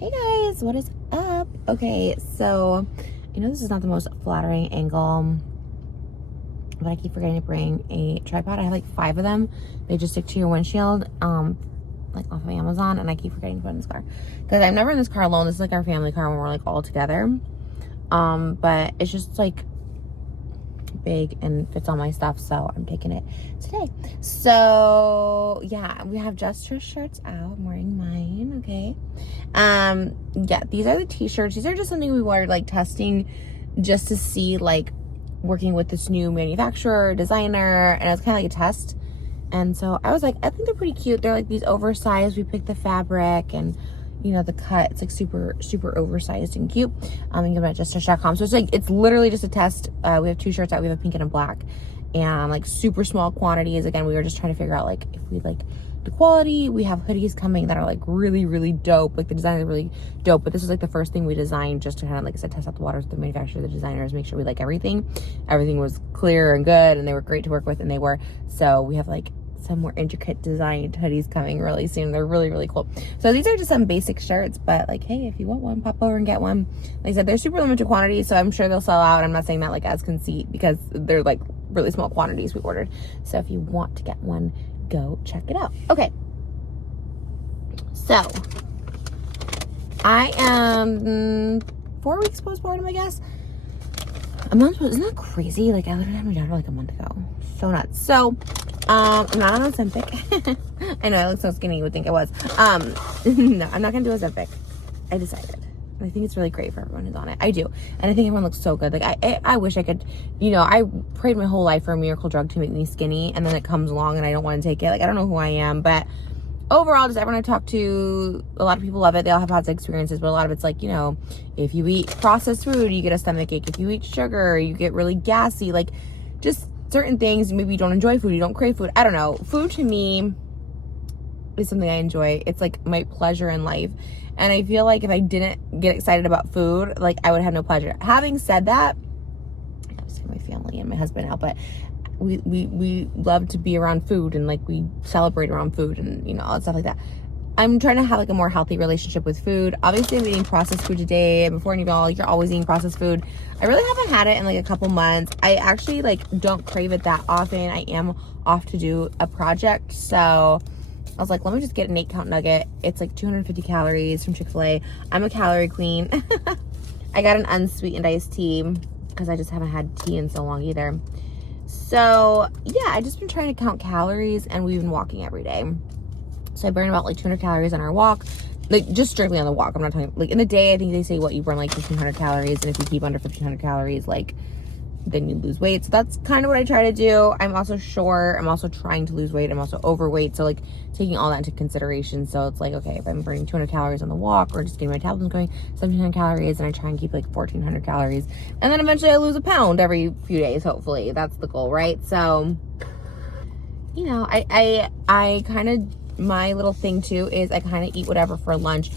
Hey guys, what is up? Okay, so I know this is not the most flattering angle, but I keep forgetting to bring a tripod. I have like 5 of them. They just stick to your windshield, like off of Amazon, and I keep forgetting to put in this car because I'm never in this car alone. This is like our family car when we're like all together. But it's just like big and fits all my stuff, so I'm taking it today. So yeah, we have just her shirts out. I'm wearing mine. Okay. Yeah, these are the t-shirts. These are just something we were like testing just to see, like, working with this new manufacturer, designer, and it's kind of like a test. And so I was like, I think they're pretty cute. They're like these oversized. We picked the fabric and, you know, the cut. It's like super, super oversized and cute. You can get them at juststretch.com. So it's like, it's literally just a test. We have 2 shirts out. We have a pink and a black, and like super small quantities. Again, we were just trying to figure out like if we like the quality. We have hoodies coming that are like really, really dope. Like the design is really dope, but this is like the first thing we designed just to kind of, like I said, test out the waters with the manufacturer, the designers, make sure we like everything. Everything was clear and good, and they were great to work with, and they were. So we have like some more intricate designed hoodies coming really soon. They're really, really cool. So these are just some basic shirts, but like, hey, if you want one, pop over and get one. Like I said, they're super limited quantity, so I'm sure they'll sell out. I'm not saying that like as conceit, because they're like really small quantities we ordered. So if you want to get one, go check it out. Okay. So I am 4 weeks postpartum, I guess. A month, isn't that crazy? Like I literally had my daughter like a month ago. So nuts. So I'm not on Ozempic. I know I look so skinny, you would think I was. No, I'm not gonna do Ozempic. I decided. I think it's really great for everyone who's on it. I do. And I think everyone looks so good. Like I wish I could, you know, I prayed my whole life for a miracle drug to make me skinny, and then it comes along and I don't want to take it. Like I don't know who I am, but overall, just everyone I talk to, a lot of people love it. They all have positive experiences, but a lot of it's like, you know, if you eat processed food, you get a stomach ache. If you eat sugar, you get really gassy. Like just certain things. Maybe you don't enjoy food, you don't crave food. I don't know. Food to me is something I enjoy. It's like my pleasure in life. And I feel like if I didn't get excited about food, like I would have no pleasure. Having said that, I was saying my family and my husband now, but we love to be around food, and like we celebrate around food, and you know, all that stuff like that. I'm trying to have like a more healthy relationship with food. Obviously I'm eating processed food today, and before any of y'all, you're always eating processed food. I really haven't had it in like a couple months. I actually like don't crave it that often. I am off to do a project, so I was like, let me just get an 8-count nugget. It's like 250 calories from Chick-fil-A. I'm a calorie queen. I got an unsweetened iced tea because I just haven't had tea in so long either. So yeah, I just been trying to count calories, and we've been walking every day. So I burn about like 200 calories on our walk, like just strictly on the walk. I'm not talking like in the day. I think they say what you burn like 1,500 calories, and if you keep under 1,500 calories, like then you lose weight. So that's kind of what I try to do. I'm also short. I'm also trying to lose weight. I'm also overweight. So like taking all that into consideration. So it's like, okay, if I'm burning 200 calories on the walk, or just getting my metabolism going, 1,700 calories, and I try and keep like 1,400 calories. And then eventually I lose a pound every few days, hopefully. That's the goal, right? So, you know, I kind of, my little thing too is I kind of eat whatever for lunch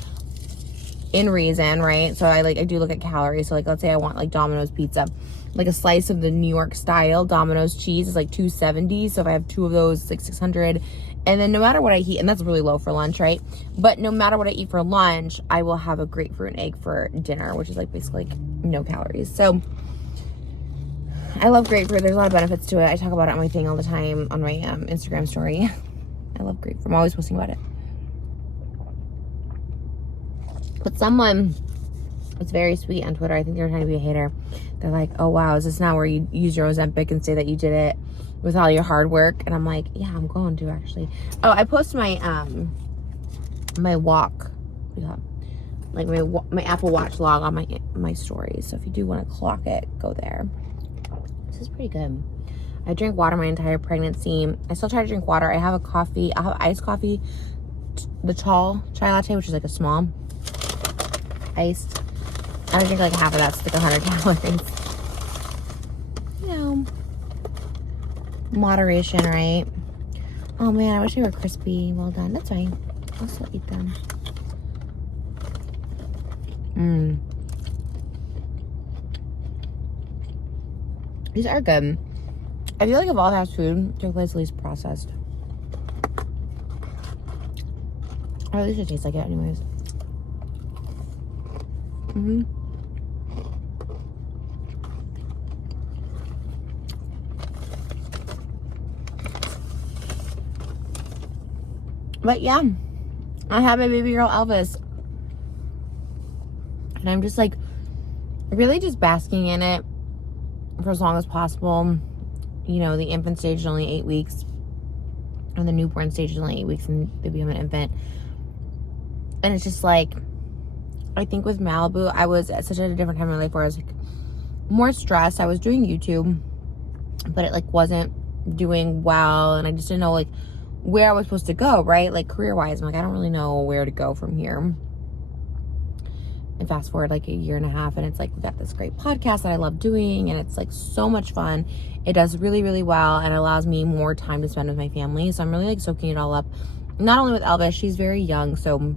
in reason, right? So I do look at calories. So like, let's say I want like Domino's pizza. Like a slice of the New York style Domino's cheese is like 270. So if I have 2 of those, it's like 600. And then no matter what I eat, and that's really low for lunch, right? But no matter what I eat for lunch, I will have a grapefruit and egg for dinner, which is like basically like no calories. So I love grapefruit. There's a lot of benefits to it. I talk about it on my thing all the time on my Instagram story. I love grapefruit. I'm always posting about it. But someone was very sweet on Twitter. I think they were trying to be a hater. They're like, oh wow, is this now where you use your Ozempic and say that you did it with all your hard work? And I'm like, yeah, I'm going to actually. Oh, I post my my walk, like my Apple Watch log on my stories. So if you do want to clock it, go there. This is pretty good. I drank water my entire pregnancy. I still try to drink water. I have a coffee. I'll have iced coffee, the tall chai latte, which is like a small iced. I would drink like half of that, so it's like 100 calories. You know, moderation, right? Oh man, I wish they were crispy. Well done. That's fine. I'll still eat them. These are good. I feel like of all fast food, Chick-fil-A is least processed. Or at least it tastes like it anyways. Mm-hmm. But yeah, I have my baby girl Elvis. And I'm just like, really just basking in it for as long as possible. You know, the infant stage is only 8 weeks. And the newborn stage is only 8 weeks and they become an infant. And it's just like, I think with Malibu, I was at such a different time in my life where I was like more stressed. I was doing YouTube, but it like wasn't doing well. And I just didn't know like where I was supposed to go, right? Like career-wise, I'm like, I don't really know where to go from here. And fast forward like a year and a half, and it's like, we've got this great podcast that I love doing, and it's like so much fun. It does really, really well, and it allows me more time to spend with my family. So I'm really like soaking it all up. Not only with Elvis, she's very young, so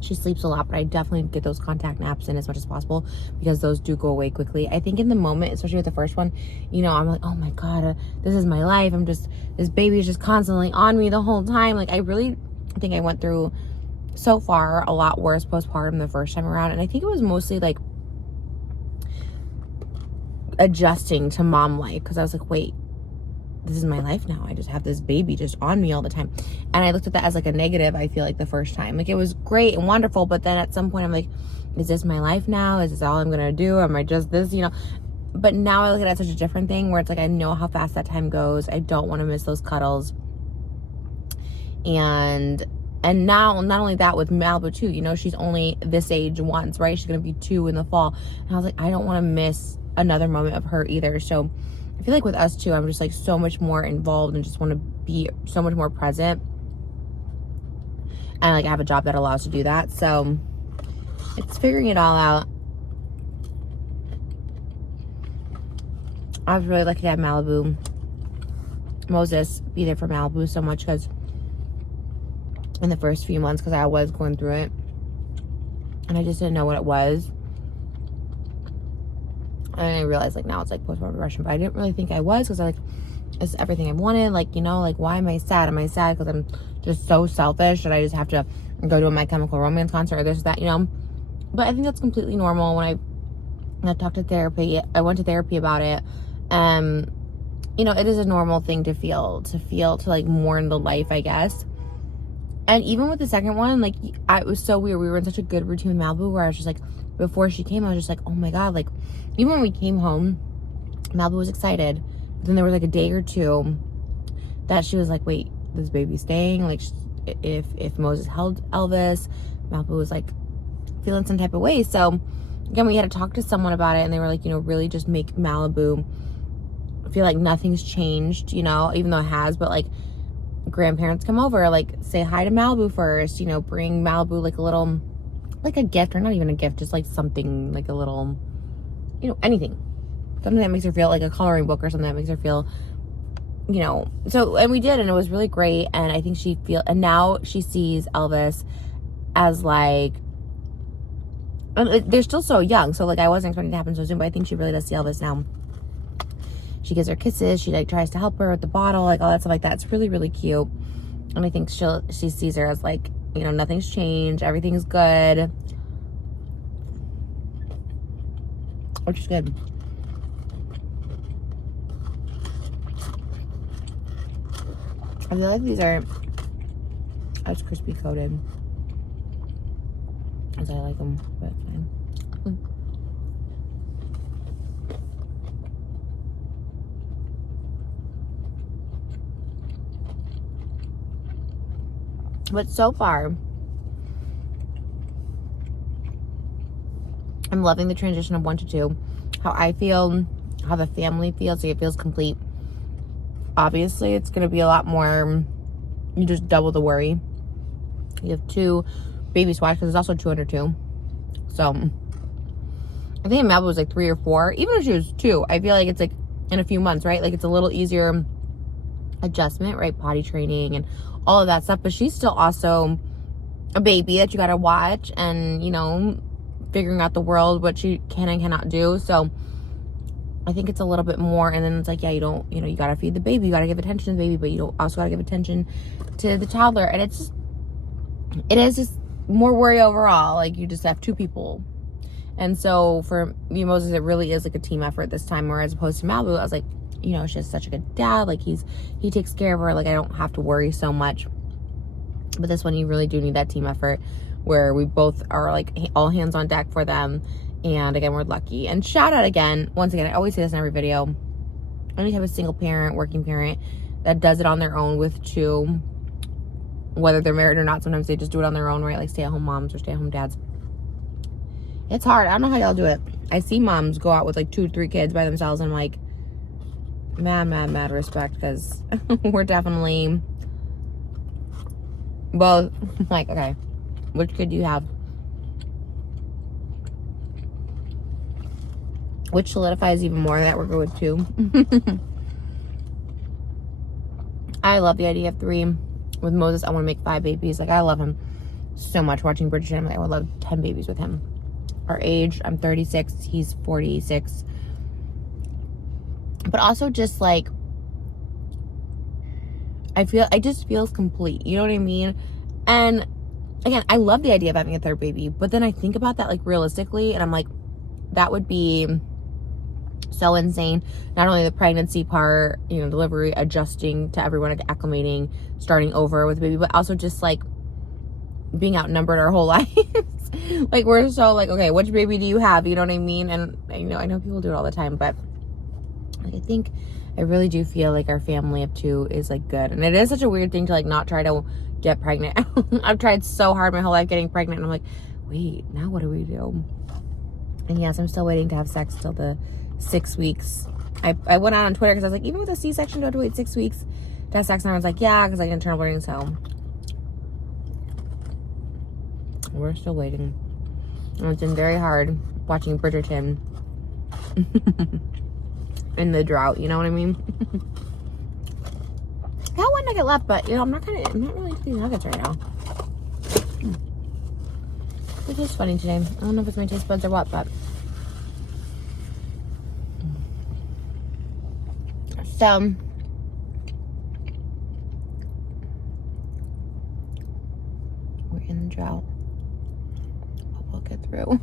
she sleeps a lot, but I definitely get those contact naps in as much as possible because those do go away quickly. I think in the moment, especially with the first one, you know, I'm like, oh my God, this is my life. This baby is just constantly on me the whole time. Like, I really think I went through so far a lot worse postpartum the first time around. And I think it was mostly like adjusting to mom life, because I was like, wait, this is my life now. I just have this baby just on me all the time. And I looked at that as like a negative, I feel like, the first time. Like, it was great and wonderful, but then at some point I'm like, is this my life now? Is this all I'm gonna do? Am I just this, you know? But now I look at it as such a different thing where it's like, I know how fast that time goes. I don't want to miss those cuddles. And now, not only that, with Malibu too, you know, she's only this age once, right? She's gonna be 2 in the fall. And I was like, I don't want to miss another moment of her either. So I feel like with us too, I'm just like so much more involved and just want to be so much more present. And like, I have a job that allows to do that. So it's figuring it all out. I was really lucky to have Moses be there for Malibu so much, because in the first few months, because I was going through it and I just didn't know what it was. And I realized like now it's like postpartum depression, but I didn't really think I was, because I like, it's everything I wanted. Like, you know, like, why am I sad? Am I sad because I'm just so selfish that I just have to go to a My Chemical Romance concert or this, that, you know? But I think that's completely normal. When I talked to therapy, I went to therapy about it. You know, it is a normal thing to feel, to like mourn the life, I guess. And even with the second one, like, it was so weird. We were in such a good routine with Malibu where I was just like, before she came, I was just like, oh my God, like, even when we came home, Malibu was excited. But then there was like a day or two that she was like, wait, this baby's staying? Like, if Moses held Elvis, Malibu was like feeling some type of way. So again, we had to talk to someone about it, and they were like, you know, really just make Malibu feel like nothing's changed, you know, even though it has. But like, grandparents come over, like, say hi to Malibu first, you know, bring Malibu like a little, like a gift, or not even a gift, just like something, like a little, you know, anything, something that makes her feel like a coloring book or something that makes her feel, you know. So, and we did, and it was really great. And I think and now she sees Elvis as like, they're still so young, so like, I wasn't expecting it to happen so soon, but I think she really does see Elvis now. She gives her kisses, she like tries to help her with the bottle, like all that stuff like that. It's really, really cute. And I think she sees her as like, you know, nothing's changed, everything's good, which is good. I feel like these are as crispy coated as I like them, but it's fine. But so far, I'm loving the transition of 1 to 2. How I feel, how the family feels, like it feels complete. Obviously, it's going to be a lot more, you just double the worry. You have 2 baby swatch, because there's also 2 under 2. So, I think Malibu was like 3 or 4. Even if she was 2, I feel like it's like in a few months, right? Like, it's a little easier adjustment, right? Potty training and all of that stuff. But she's still also a baby that you got to watch, and, you know, figuring out the world, what she can and cannot do. So I think it's a little bit more. And then it's like, yeah, you don't, you know, you got to feed the baby, you got to give attention to the baby, but you don't also got to give attention to the toddler. And it is just more worry overall. Like, you just have 2 people, And so for me, Moses, it really is like a team effort this time, where as opposed to Malibu, I was like, you know, she's such a good dad. Like he takes care of her. Like I don't have to worry so much. But this one, you really do need that team effort where we both are like all hands on deck for them. And again, we're lucky. And shout out again, once again, I always say this in every video, any type of single parent, working parent that does it on their own with two, whether they're married or not, sometimes they just do it on their own, right? Like stay-at-home moms or stay-at-home dads. It's hard. I don't know how y'all do it. I see moms go out with like 2-3 kids by themselves, and I'm like, mad respect, because we're definitely both like, okay, which kid do you have? Which solidifies even more that we're good with 2. I love the idea of 3. With Moses, I want to make 5 babies. Like, I love him so much. Watching Bridgerton, I'm like, I would love 10 babies with him. Our age, I'm 36, he's 46. But also just like, it just feels complete. You know what I mean? And again, I love the idea of having a 3rd baby, but then I think about that like realistically, and I'm like, that would be so insane. Not only the pregnancy part, you know, delivery, adjusting to everyone, like acclimating, starting over with a baby, but also just like being outnumbered our whole lives. Like we're so like, okay, which baby do you have? You know what I mean? And I know people do it all the time, but like, I really do feel like our family of 2 is like good. And it is such a weird thing to like not try to get pregnant. I've tried so hard my whole life getting pregnant, and I'm like, wait, now what do we do? And yes, I'm still waiting to have sex till the 6 weeks. I went out on Twitter because I was like, even with a C-section, do I have to wait 6 weeks to have sex? And I was like, yeah, because I get internal bleeding, so we're still waiting. And it's been very hard watching Bridgerton in the drought, you know what I mean? Got 1 nugget left, but you know, I'm not really into these nuggets right now. It is funny today. I don't know if it's my taste buds or what, but so we're in the drought. Hope we'll get through.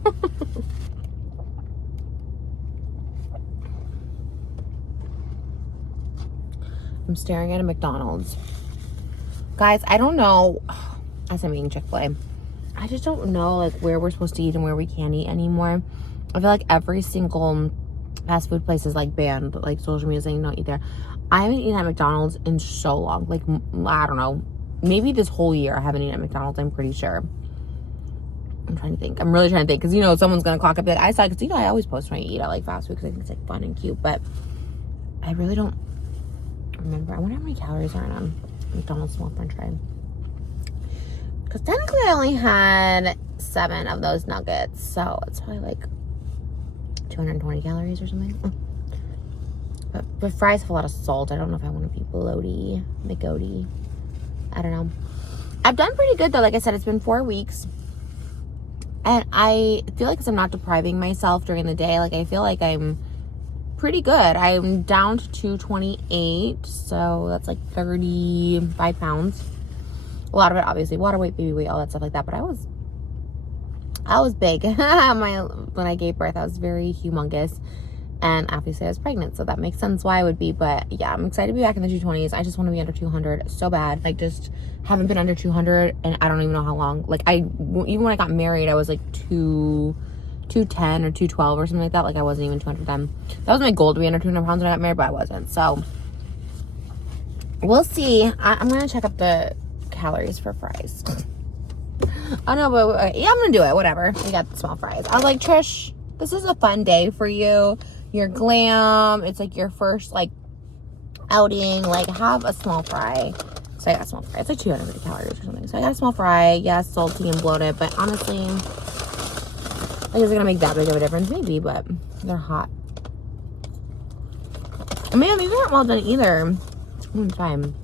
I'm staring at a McDonald's. Guys, I don't know. As I'm eating Chick-fil-A, I just don't know like where we're supposed to eat and where we can't eat anymore. I feel like every single fast food place is like banned, like social media saying don't eat there. I haven't eaten at McDonald's in so long. Like, I don't know. Maybe this whole year I haven't eaten at McDonald's, I'm pretty sure. I'm trying to think. I'm really trying to think. Because, you know, someone's going to clock up. Like, I saw, because, you know, I always post when I eat at like fast food because I think it's like fun and cute. But I really don't remember. I wonder how many calories are in a McDonald's small french fry. Because technically I only had 7 of those nuggets. So it's probably like 220 calories or something. But fries have a lot of salt. I don't know if I want to be bloaty, McGody. I don't know. I've done pretty good though. Like I said, it's been 4 weeks. And I feel like, because I'm not depriving myself during the day, like I feel like I'm pretty good. I'm down to 228. So that's like 35 pounds. A lot of it, obviously, water weight, baby weight, all that stuff like that. But I was big. When I gave birth, I was very humongous. And obviously I was pregnant, so that makes sense why I would be. But yeah, I'm excited to be back in the 220s. I just want to be under 200 so bad. Like, just haven't been under 200 and I don't even know how long. Like, even when I got married, I was like 210 or 212 or something like that. Like, I wasn't even 200 then. That was my goal, to be under 200 pounds when I got married, but I wasn't. So we'll see. I'm gonna check up the calories for fries. Oh no, but yeah, I'm gonna do it. Whatever. We got the small fries. I was like, Trish, this is a fun day for you. You're glam. It's like your first like outing. Like, have a small fry. So I got a small fry. It's like 250 calories or something. So I got a small fry. Yes, salty and bloated, but honestly, like, is it gonna make that big of a difference? Maybe, but they're hot. I mean, maybe they're not well done either. It's fine.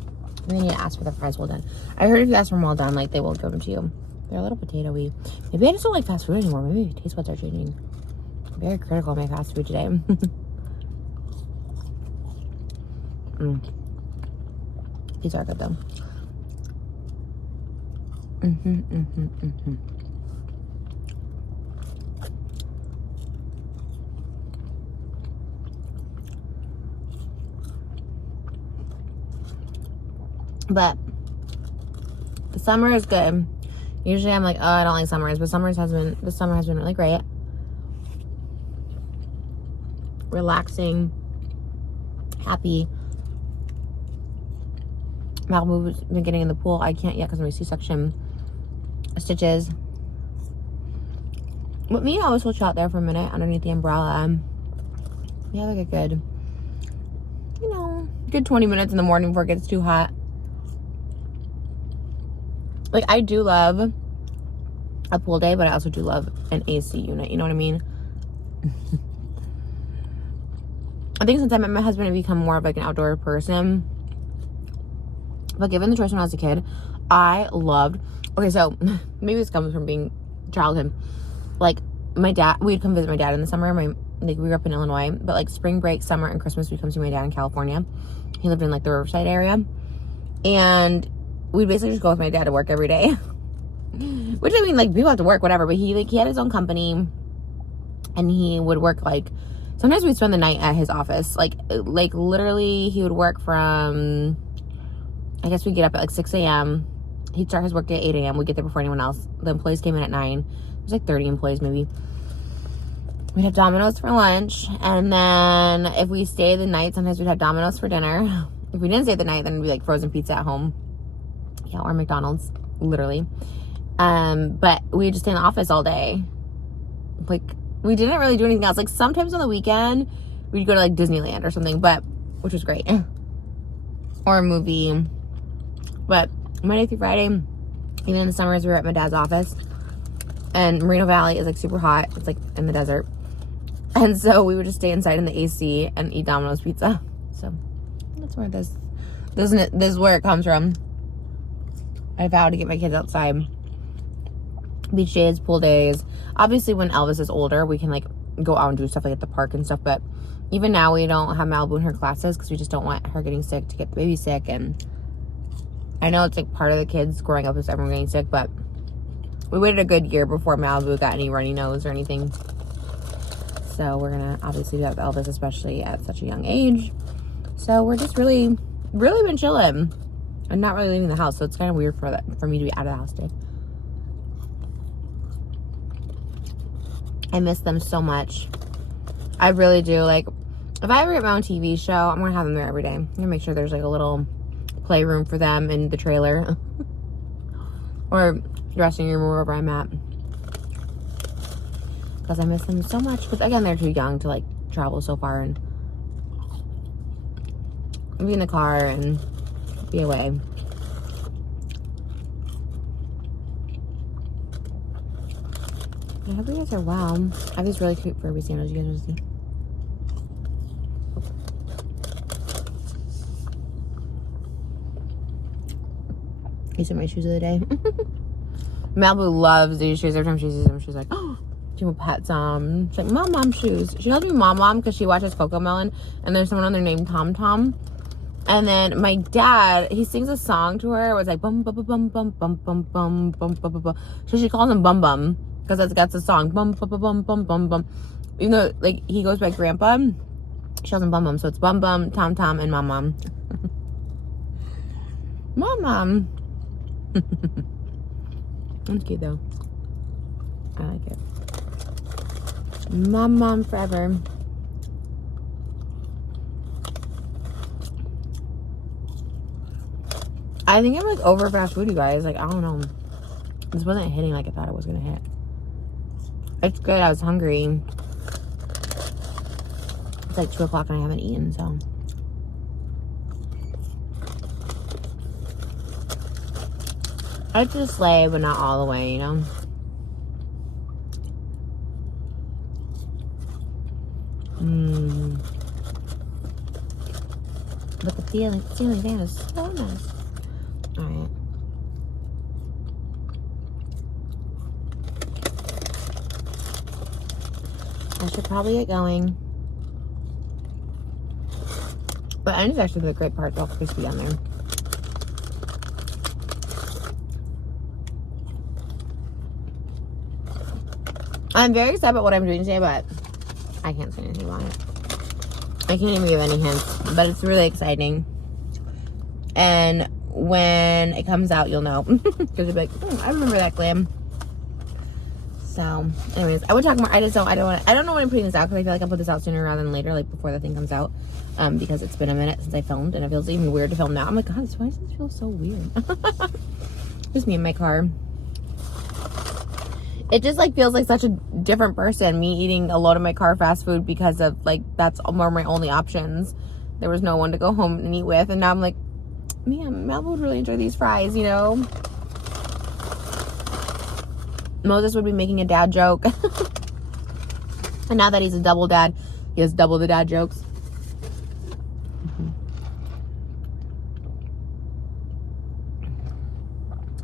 We need to ask for the fries well done. I heard if you ask for them well done, like, they will give them to you. They're a little potato-y. Maybe I just don't like fast food anymore. Maybe taste buds are changing. I'm very critical of my fast food today. These are good though. But the summer is good. Usually I'm like, oh, I don't like summers, but this summer has been really great. Relaxing, happy. Malibu's been getting in the pool. I can't yet because of my C-section stitches. But me and Alice will chill out there for a minute underneath the umbrella. We have like a good, good 20 minutes in the morning before it gets too hot. Like, I do love a pool day, but I also do love an AC unit. You know what I mean? I think since I met my husband, I've become more of like an outdoor person. But given the choice when I was a kid, I loved... Okay, so maybe this comes from being childhood. Like, my dad... We'd come visit my dad in the summer. We grew up in Illinois. But like spring break, summer, and Christmas, we'd come see my dad in California. He lived in like the Riverside area. And we'd basically just go with my dad to work every day. Which, I mean, like, people have to work, whatever. But he had his own company. And he would work like... Sometimes we'd spend the night at his office. Like literally, he would work from... I guess we'd get up at like 6 a.m. He'd start his work day at 8 a.m. We'd get there before anyone else. The employees came in at 9. There was like 30 employees maybe. We'd have Domino's for lunch. And then if we stayed the night, sometimes we'd have Domino's for dinner. If we didn't stay the night, then it'd be like frozen pizza at home. Yeah, or McDonald's, literally. But we'd just stay in the office all day. Like, we didn't really do anything else. Like, sometimes on the weekend, we'd go to like Disneyland or something, which was great. Or a movie. But Monday through Friday, even in the summers, we were at my dad's office. And Moreno Valley is like super hot. It's like in the desert. And so we would just stay inside in the AC and eat Domino's pizza. So that's where this is where it comes from. I vow to get my kids outside. Beach days, pool days. Obviously, when Elvis is older, we can like go out and do stuff like at the park and stuff. But even now, we don't have Malibu in her classes because we just don't want her getting sick to get the baby sick. And I know it's like part of the kids growing up is everyone getting sick, but we waited a good year before Malibu got any runny nose or anything. So we're gonna obviously do that with Elvis, especially at such a young age. So we're just really been chilling and not really leaving the house. So it's kind of weird for me to be out of the house today. I miss them so much. I really do. Like, if I ever get my own TV show, I'm gonna have them there every day. I'm gonna make sure there's like a little playroom for them in the trailer or dressing room or wherever I'm at, because I miss them so much. But again, they're too young to like travel so far and be in the car and be away. I hope you guys are well. I have these really cute Furby sandals you guys want to see. These are my shoes of the day. Malibu loves these shoes. Every time she sees them, she's like, oh, she will pet some. She's like, Mom shoes. She calls me Mom because she watches Cocomelon, and there's someone on there named Tom Tom. And then my dad, he sings a song to her where it's like bum bum bum bum bum bum bum bum bum bum. So she calls him Bum Bum because that's the song bum bum bum bum bum bum. Even though like he goes by Grandpa, she calls him Bum Bum. So it's Bum Bum, Tom Tom, and Mom. Mom. That's cute though. I like it. Mom forever. I think I'm like over fast food, you guys. Like, I don't know. This wasn't hitting like I thought it was gonna hit. It's good. I was hungry. It's like 2 o'clock and I haven't eaten, so. It's just slay, but not all the way, you know? But the ceiling fan is so nice. Alright. I should probably get going. But onions actually the great part. It's all crispy on there. I'm very excited about what I'm doing today, but I can't say anything about it. I can't even give any hints, but it's really exciting. And when it comes out, you'll know. Because you'll be like, I remember that glam. So, anyways, I would talk more. I don't know when I'm putting this out, because I feel like I'll put this out sooner rather than later, like before the thing comes out. Because it's been a minute since I filmed, and it feels even weird to film now. I'm like, God, why does this feel so weird? Just me in my car. It just like feels like such a different person, me eating alone in my car fast food, because of like, that's more my only options. There was no one to go home and eat with, and now I'm like, man, Mel would really enjoy these fries, you know? Moses would be making a dad joke. And now that he's a double dad, he has double the dad jokes.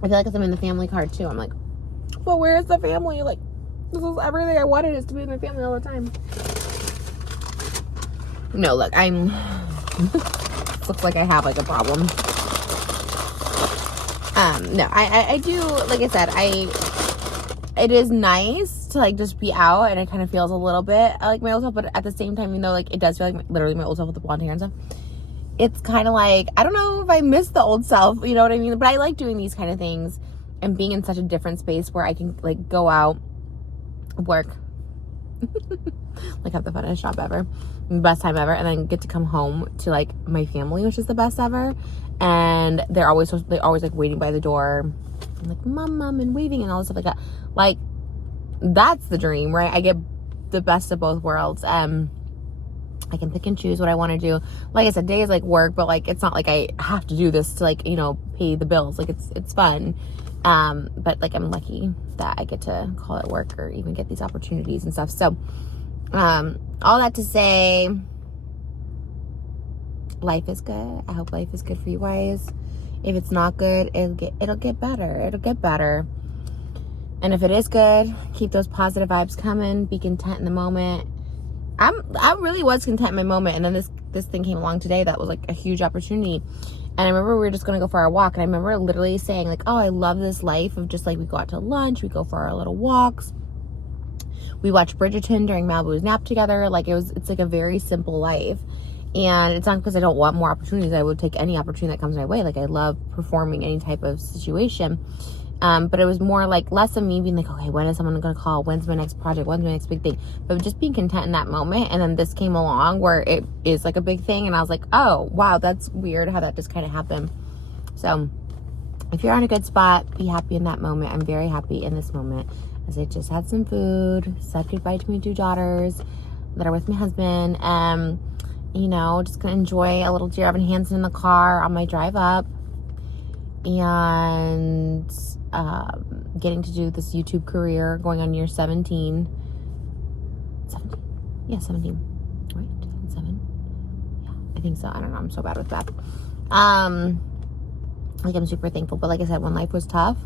I feel like as I'm in the family car too, I'm like, well, where is the family? Like, this is everything I wanted, is to be with my family all the time. No, look, looks like I have like a problem. No, I do, like I said, it is nice to like just be out, and it kind of feels a little bit like my old self, but at the same time, even though like it does feel like literally my old self with the blonde hair and stuff, it's kind of like, I don't know if I miss the old self, you know what I mean? But I like doing these kind of things and being in such a different space where I can like go out, work, like have the funnest job ever, best time ever, and then get to come home to like my family, which is the best ever. And they're always like waiting by the door, and like mom, and waving and all this stuff like that. Like, that's the dream, right? I get the best of both worlds. I can pick and choose what I want to do. Like I said, days like work, but like it's not like I have to do this to like, you know, pay the bills. Like it's fun. But like I'm lucky that I get to call it work or even get these opportunities and stuff. So all that to say, life is good. I hope life is good for you guys. If it's not good, it'll get better. It'll get better. And if it is good, keep those positive vibes coming. Be content in the moment. I really was content in my moment, and then this thing came along today that was like a huge opportunity. And I remember we were just gonna go for our walk, and I remember literally saying like, oh, I love this life of just like, we go out to lunch, we go for our little walks, we watch Bridgerton during Malibu's nap together. Like it's like a very simple life. And it's not because I don't want more opportunities. I would take any opportunity that comes my way. Like I love performing any type of situation. But it was more like less of me being like, okay, when is someone going to call? When's my next project? When's my next big thing? But just being content in that moment. And then this came along where it is like a big thing. And I was like, oh, wow, that's weird how that just kind of happened. So if you're on a good spot, be happy in that moment. I'm very happy in this moment, as I just had some food, said goodbye to my 2 daughters that are with my husband. You know, just going to enjoy a little Dear Evan Hansen in the car on my drive up. And getting to do this YouTube career, going on year 17. 17? Yeah, 17. Right? 7? Yeah, I think so. I don't know. I'm so bad with math. Like, I'm super thankful. But like I said, when life was tough,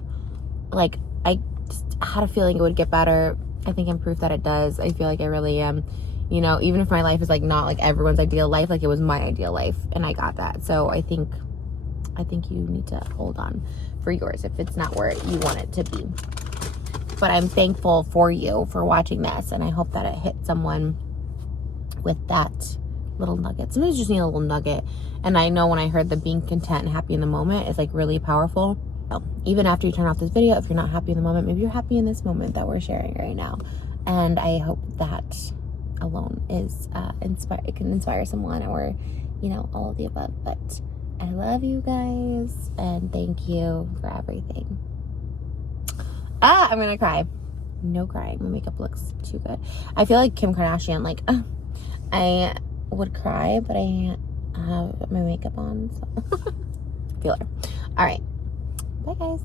like, I just had a feeling it would get better. I think I'm proof that it does. I feel like I really am. You know, even if my life is like not like everyone's ideal life, like it was my ideal life, and I got that. So I think you need to hold on for yours if it's not where you want it to be. But I'm thankful for you for watching this, and I hope that it hit someone with that little nugget. Sometimes you just need a little nugget. And I know when I heard the being content and happy in the moment is like really powerful. So even after you turn off this video, if you're not happy in the moment, maybe you're happy in this moment that we're sharing right now. And I hope that alone is it can inspire someone, or you know, all of the above. But I love you guys, and thank you for everything. I'm gonna cry. No crying. My makeup looks too good. I feel like Kim Kardashian. Like I would cry, but I have my makeup on, so feel her. All right, bye guys.